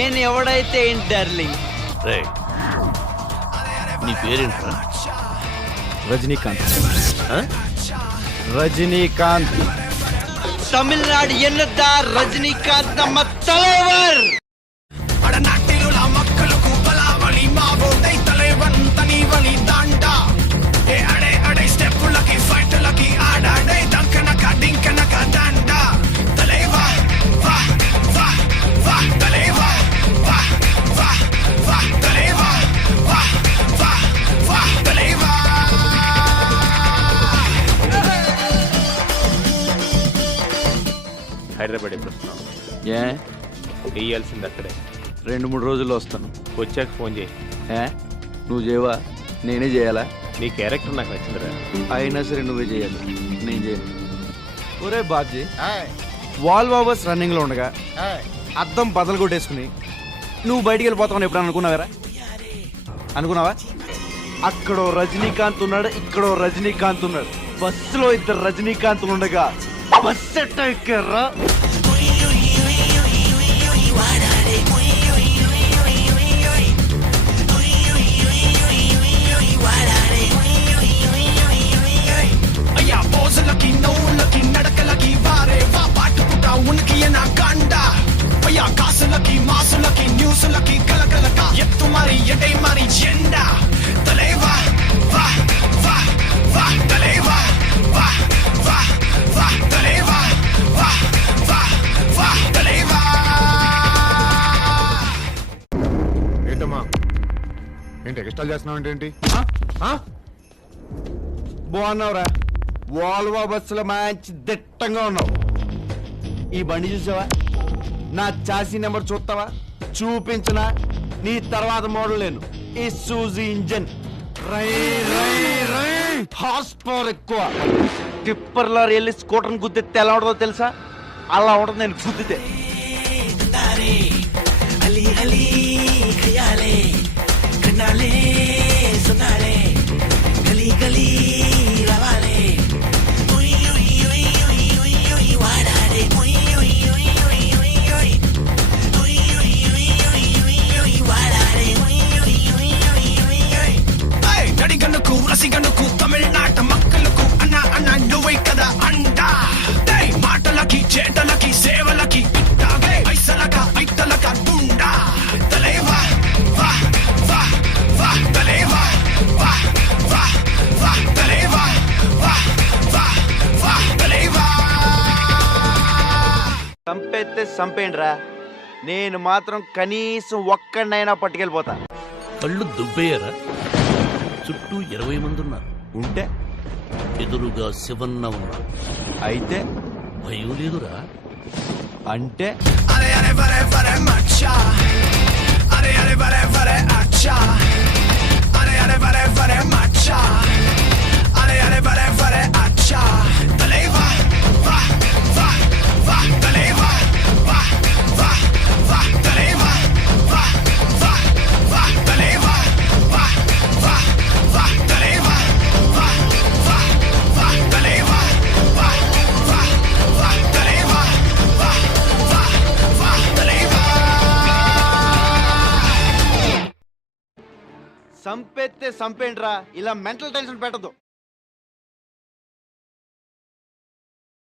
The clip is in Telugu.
నేను ఎవడైతే ఏంటి డార్లింగ్. నీ పేరేంట్రా? రజనీకాంత్. రజనీకాంత్. తమిళనాడు ఎన్నదా రజనీకాంత్ నమ్మ తలైవర్. மக்களுக்கு பலாவளி மாவோதை தலைவன் தனிவளி தாண்டா அடே அடே ஸ்டெப் லக்கி ஃபைட் லக்கி ஆடாடே டங்கனக டிங்கனக தாண்டா தலைவா வா வா வா தலைவா வா வா வா தலைவா வா வா வா தலைவా. హైదరాబాద్ ఎప్పుడు వస్తున్నావు? ఏ వేయాల్సింది అక్కడే. 2-3 రోజుల్లో వస్తాను. వచ్చాక ఫోన్ చేయి. నువ్వు చేయవా? నేనే చేయాలా? నీ క్యారెక్టర్ నాకు నచ్చిందిరా. అయినా సరే నువ్వే చేయాలి, నేను చేయను. ఒరే బాబ్జీ, వాల్ వాబర్స్ రన్నింగ్లో ఉండగా అద్దం బదలు కొట్టేసుకుని నువ్వు బయటికి వెళ్ళిపోతావని ఎప్పుడు అనుకున్నావా? అక్కడో రజనీకాంత్ ఉన్నాడు, ఇక్కడో రజనీకాంత్ ఉన్నాడు. బస్సులో 2 రజనీకాంత్ ఉండగా బస్సు ఎట్ట ఎక్కారా? అయ్యా పోజలకి నవ్వులకి నడకలకి వారే వా పాటుకుంటా ఉనికి నా కాండా అయ్యా కాసులకి మాసులకి న్యూసులకి కలకలక ఎత్తు మరి ఎడై మరి జెండా తలేవా వా వా వా తలేవా వా వా వా తలేవా వా వా వా తలేవా. ఏంటమ్మా ఏంటి ఎక్స్ట్రాల్ చేస్తున్నావు? ఏంటి బాగున్నావురా? వాల్వా బస్సులో మంచి దిట్టంగా ఉన్నావు. ఈ బండి చూసావా? నా చాసీ నెంబర్ చూస్తావా? చూపించనా? నీ తర్వాత మోడల్ నేను. ఈ సూజీ ఇంజన్, రై రై రై హార్స్ పవర్ ఎక్కువ. టిప్పర్ లారీ వెళ్ళి స్కూటర్ని గుద్దితే ఎలా ఉంటుందో తెలుసా? అలా ఉంటుంది నేను గుద్దితే. అలీ అలీ ఖయాలే కనాలే సునాలే గలీ గలీ రవాలే వాడాలే నడిగనుకు రసిగనుకు తమిళనాట మక్కలకు అన్న అన్న నువ్వై కదా అండా మాటలకి చేటలకి సేవలకి ఇట్టాగే ఐసలక ఐట్టలక దుండా తలేవా వా వా వా తలేవా వా వా వా తలేవా వా వా వా తలేవా. చంపేస్తే చంపేయండిరా, నేను మాత్రం కనీసం ఒక్కడినైనా పట్టుకెళ్ళిపోతా. కళ్ళు దుబ్బయ్యారా? చుట్టూ 20 మంది ఉన్నారు. ఉంటే ఎదురుగా శివన్న ఉన్నారు. అయితే భయం లేదురా? అంటే అరే అరే వరే వరే మచ్చా అరే అరే వరే వరే అచ్చా అరే అరే వరే వరే మచ్చా అరే అరే వరే వరే అచ్చా తలేవా వా వా వా తలేవా వా వా వా తలేవా వా వా వా తలేవా వా వా వా తలేవా వా వా వా తలేవా వా వా వా తలేవా వా వా వా తలేవా. చంపేస్తే చంపేయండిరా, ఇలా మెంటల్ టెన్షన్ పెట్టదు.